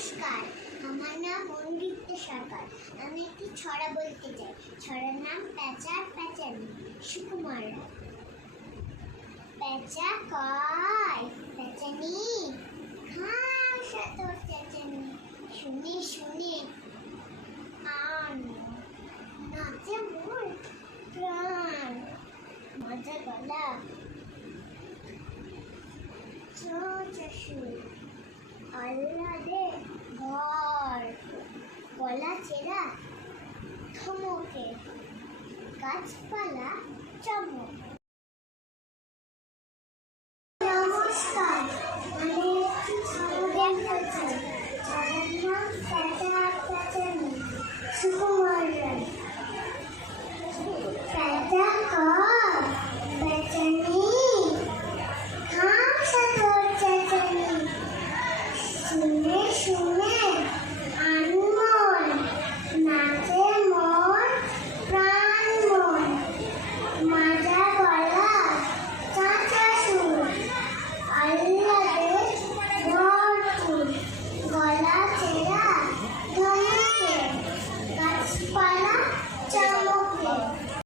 নমস্কার, আমার নাম অঙ্গিতা সরকার। আমি একটি ছড়া বলতে চাই। ছড়ার নাম প্যাঁচার প্যাঁচানি। সুকুমার রায়। প্যাঁচা কয় প্যাঁচানি, খাস তোর চেঁচানি। শুনে শুনে আর নাচে মোর প্রাণ। মজা গলা চুল, আহ্লাদে ঘর, গলা চেরা থমকে, গাছপালা চমক।